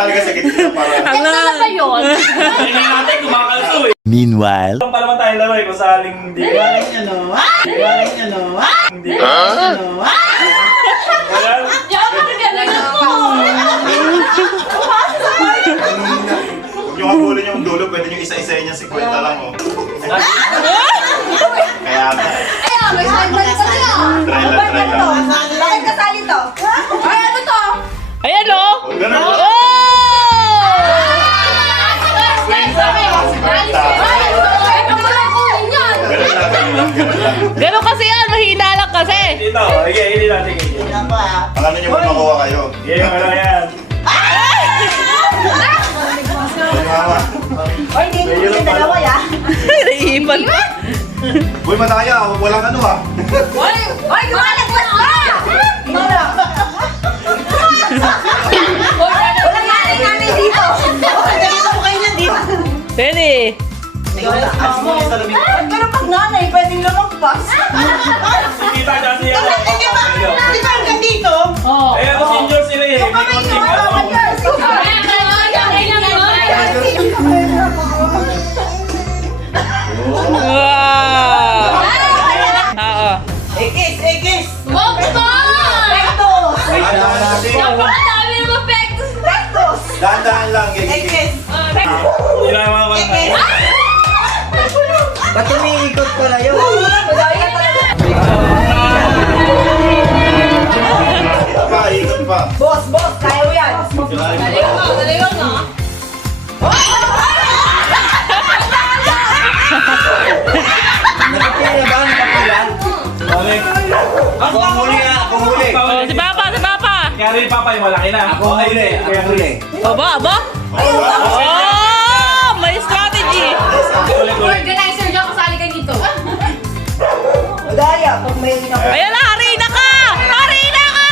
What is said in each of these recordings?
Talaga sa gitna para. Ang ba yun? Hindi natin kumakalso eh. Meanwhile, Ito pa naman tayo laro eh, kung sakaling hindi ka. Hindi ka. Wala. Yung habulin yung dulo, pwede yung isa-isayin niya 50 lang oh. Kaya nga. Ayan, may balik pa siya. Try lang. Bakit kasali to? Ay, ano to? Ayan o! Oh, ganun. Oh! Ganun kasi yan, mahina lang kasi. Dito, hindi natin. Ang ano niyo makuha kayo? Yan, ano yan. Ay, mama. Oy, hindi mo sa dalawa ya. Naiipan pa. Uy, madaya. Walang ano ah. Oy, gumalag pa ka! Walang nanay dito. Ready? Pero pag nanay, pwedeng lumagpas. Kita kasi yan. Di ba hanggang dito? Eh, ako senior sila eh. May konting ano. Wow! Oo. Ekis! Ay, dahan natin. Dahan-dahan lang. Gigigil. Hindi lang mga kanta. Ba't umiikot pala yun? Ikot pa, ikot pa. Boss, kaya mo yan. Nakapila ba? Nakapila? Balik. Ako ang huli ha, ako ang huli. Oh, si Papa, si Papa. Kaya rin papa yung malaki na. Ako ang huli, ako ang huli. Aba, aba. Oh, may strategy. Organizer niyo, kasali ka dito. Madaya, pag may Ayan na, harina ka! Harina ka!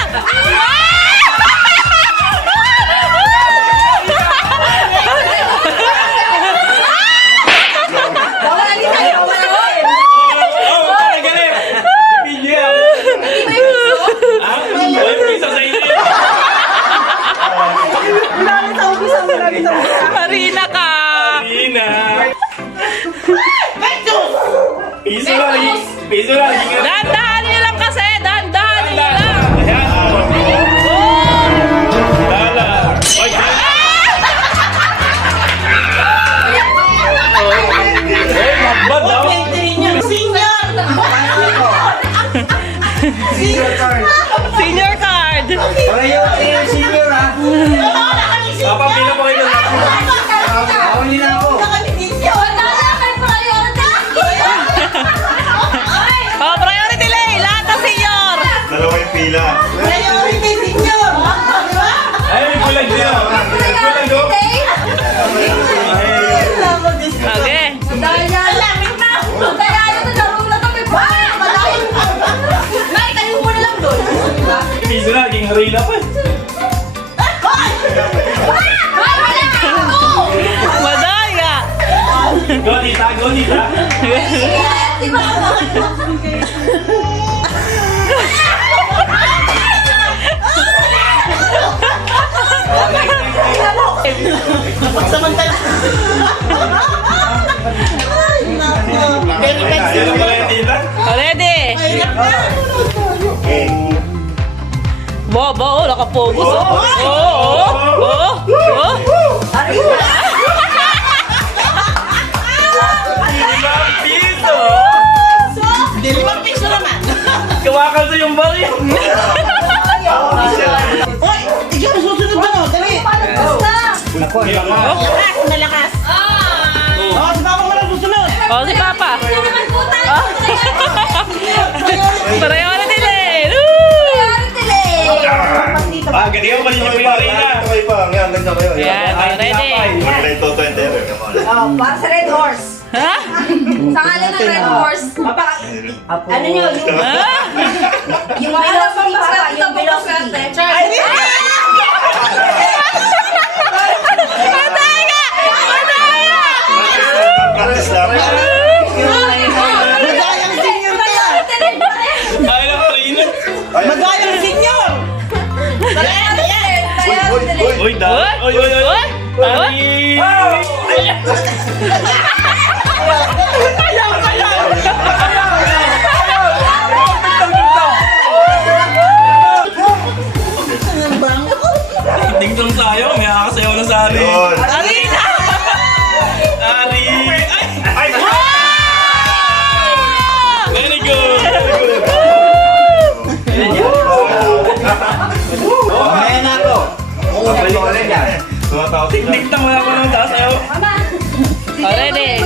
Oh, parang galing. Hindi yan. Ah, wala yung isa sa inyo. Harina ka! Harina. Piso lang. Piso lang. Dahan-dahan nyo lang kasi! Dahan-dahan nyo lang! Ayan. Oh! Lala. Oy, magbad daw. Senior card! Pareho kayo yung senior ha. Papa, pila po kayo. Huli na ako. Oh, priority lay! Lahat ng senior! Dalawa yung pila. Ay, may kulag niya. May kulag do. Okay. Piso na, naging harina pa. Madaya! Go, tita. Go, tita. Sino pala yung tita? Ready? Okay. Bobo, oh, nakapogus. Oh, oh, oh, oh, oh. 5 piso! Kumakalso yung baril. Ako, Malakas. Oh, si Papa. Priority lay! Ah, ganyan pa rin yung harina. Okay pa. Ngayon, ganda kayo. Yan, ready? Maganda yung Toto and Terror. Para sa Red Horse. Ha? Sa ngalan ng Red Horse. Ano nyo? Yung below yung below Madaya! Madaya! Practice lang. Magayang senior ka! Ay, harina. Magayang senior! Uy, dami. Uy, uy, uy. Uy! Tari! Dingdong tayo, may kakasayaw na sa ari. Yun. Arina! Ari! Ay! Wow! Very good! Mamaya na ako. Babalik ko rin yan. Tumatawa. Dingdong wala pa nang sasayaw. Oh, ready?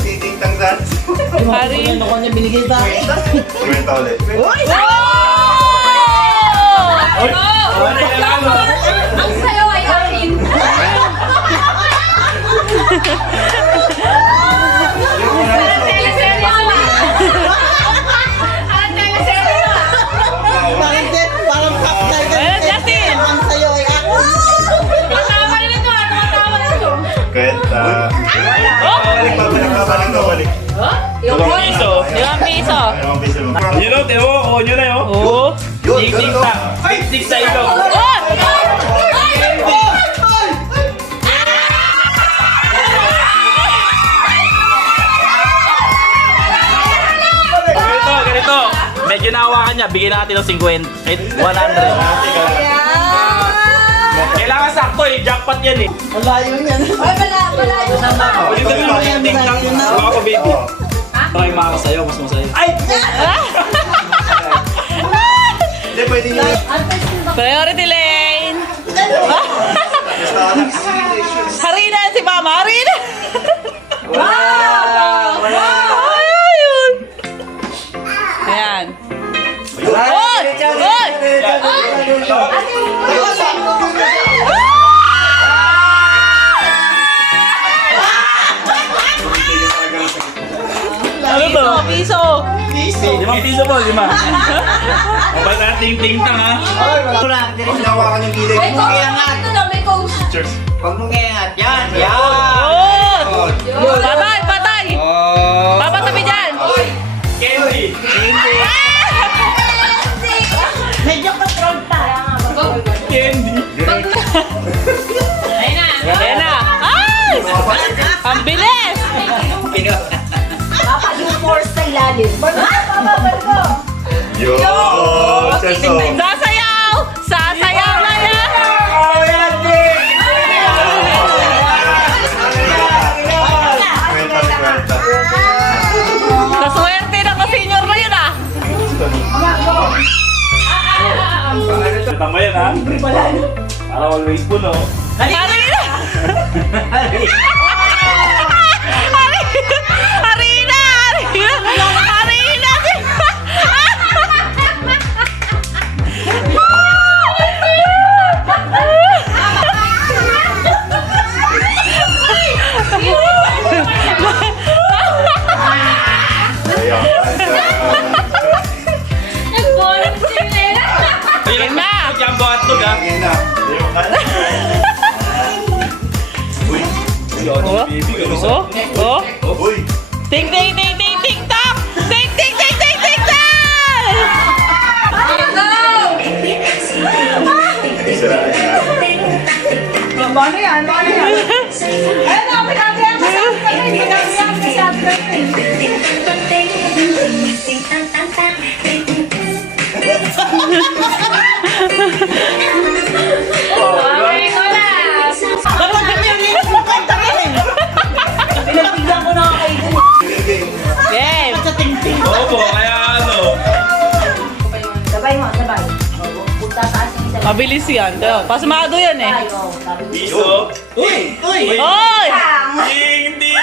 Titing-tang dance. Harin. Ano ko niya binigay sa akin? Kwenta ulit. Wow! Ari, kailangan mo. Ang sayo ay akin. Ang teleserye mo ah. Ang teleserye mo ah. Parang kaptay ka. Ayan, Justin! Ang sayo ay ako. Tumatawa na ito ah. Tumatawa na ito. Kwenta. Oh! Babalik. Yung Dalawang boy. piso. 5 piso. Dalawang piso mo. Yun o, Teo. Oo, yun na yun. Oh! Yun, Ding-ding ganun. ta. Ding-ding sa ilong. Oh! Ganito, ganito. Medyo nahawakan niya. Bigyan natin ng 50. 100. Kailangan sakto eh. Jackpot yan eh. Malayo yan. Ay, malayo na ba? Yung ganun yung ding-dong. Mga ko, baby. Try makasayaw. Mas masayaw. Ay! Hindi, pwede nyo. Priority lane! Harina si Mama! Harina! Wow! Ayun! Ayan. Oy! Oy! Ano to? Piso! 5 piso po, 5. Mabay na ting-ting-tang ha. Huwag nawakan yung gilid. May coach. Ito na, may coach. Cheers. Huwag mong iangat. Yan. Yan. Yun! Patay! Patay! Oh. Papatabi dyan! Candy. Medyo control pa. Candy. Ayun na. Ayan na! Ay! Ang bilis! Papa, yung force sa ilalim. Bababal ko. Yun. Cheers. Sasayaw! Sasayaw na yan! Kwenta. Kaswerte na ka-senior na yun ah! Tama yan ha. Para always po no. Harina! Harina! Harina! Harina! Nag-boring sila. Ayun na. Jumbo hotdog ha. Ngayon na. Uy. Oh? Baby, ganun sa. Oh? Oh? Uy. Ting ting ting ting ting tang! Ting ting ting ting ting tang! Isa. Paano yan? Paano yan? Ayun na, pinagyan ko sa akin. Pinagyan ko sa akin. Okay, Nicolas. Dapat kami yung linis mo kanta rin. Pinagbigyan ko na kayo. Game. Game! Sa ting-ting. Opo, kaya ano. Sabay mo, sabay. Punta taas yung isa. Mabilis yan. Pasmado yan eh. Ay, oh, sabi ko. Piso. Uy! Uy! Oy! Ding ding.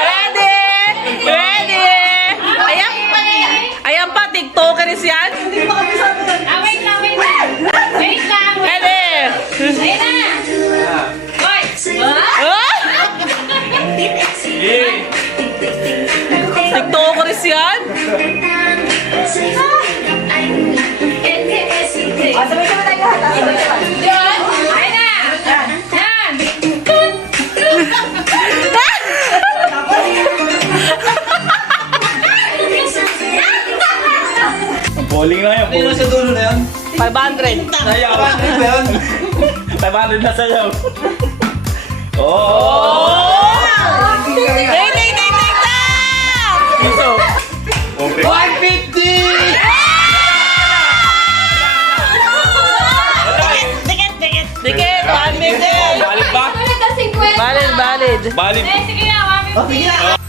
Ready! Ready! Ayan! Ayan pa, TikTokeris yan. Wait lang, wait lang. Wait lang. Ready! Ayun na. Hoy! Ah! Eh. TikTokeris yan. Ah, sabay-sabay tayo lahat. Sabay-sabay. Yan. 500. Sayaw. 500 na sayaw. Oh! Ting, ting, ting, ting, tang! Piso. 150! Dikit, dikit. Dikit, 150. Valid ba? Valid, valid. Valid. Sige na, mami. Oh, sige na.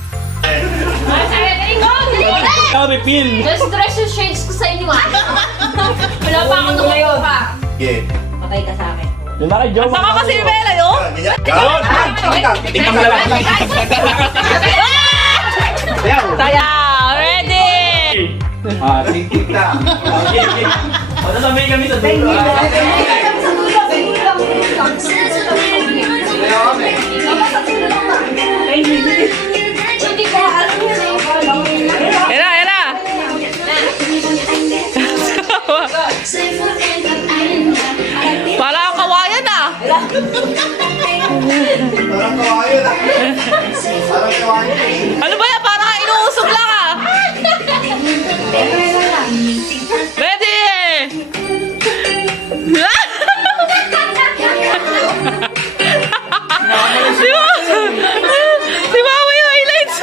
Ikaw, refill. Just treasure shades ko sa inyo ah. Wala pa ako ngayon pa. Okay. Patay ka sa akin. Yung mga joke. Saka pa si Bella, yo? Ganyan. Yun! Tingnan mo lang. Saya, ready? Ah, tingtik na. Okay, okay. O, nasabay kami sa dulo. Hindi ko alam yun. Era, era. Para kawayan ah. Parang kawayan ah. Parang kawayan. Ano ba yan? Parang inuusog lang ah. Ready? Si Mama yung highlights.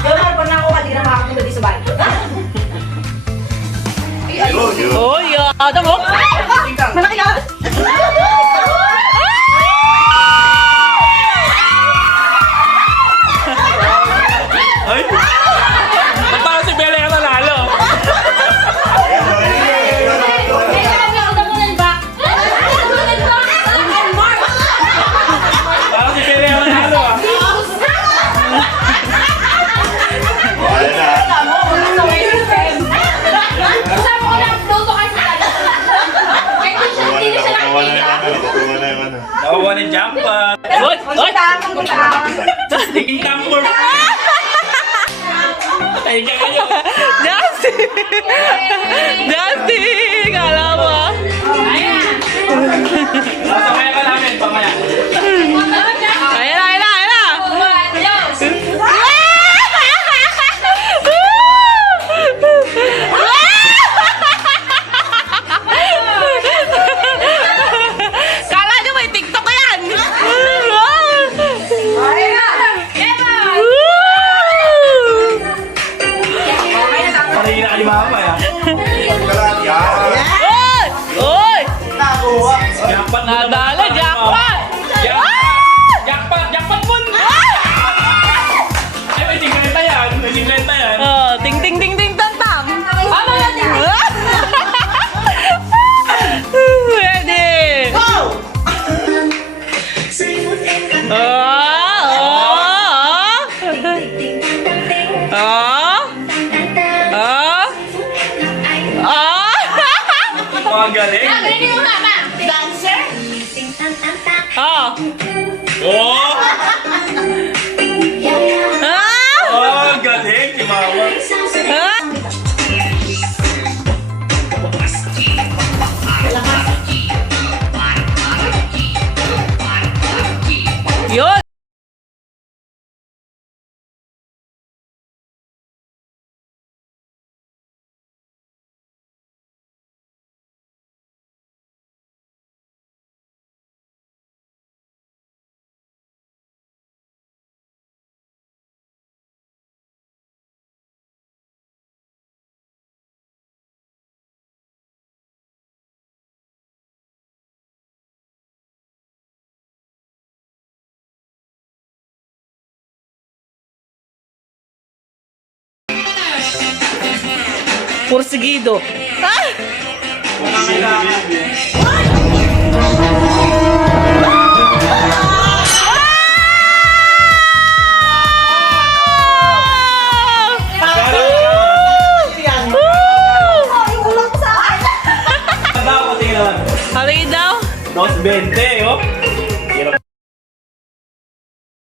Yun, pag na ako, hindi na makakapunta di sa bahay. Yun, yun. Oh, yeah. Ano mo? Malaki ka. Ay! Ba't parang si Bella yung nanalo? Parang si Bella yung nanalo ah. Ayan na. Nakuha na yung ano. Nakuha na yung ano. Nakuha ni Jackpot. Oy, oy. Tiging tamper. Tayo ka kayo. Dusty! Dusty! Kala mo ah. Sasakaya ka namin, pamaya. Ayan na, ayan na, ayan na! Kala nyo may TikTok yan! Parang na kay mama ya. Pagkalat. Yan. Oy! Oy! Nakuha. Jackpot mo naman. Nadalo, jackpot! Jackpot! Jackpot! Jackpot mo! Ay, may tingklenta yan. May tingklenta yan. Oh, ting ting ting ting tang tang. Ano yan? Ready? Go! Oh, oh, oh. Oh. Oh. Mga galing. Oh. Oh! Ah. Oh, galing si mama. Ah. Yun. Porsigido. Ah! Daw, tingnan. Halika daw. 2.20.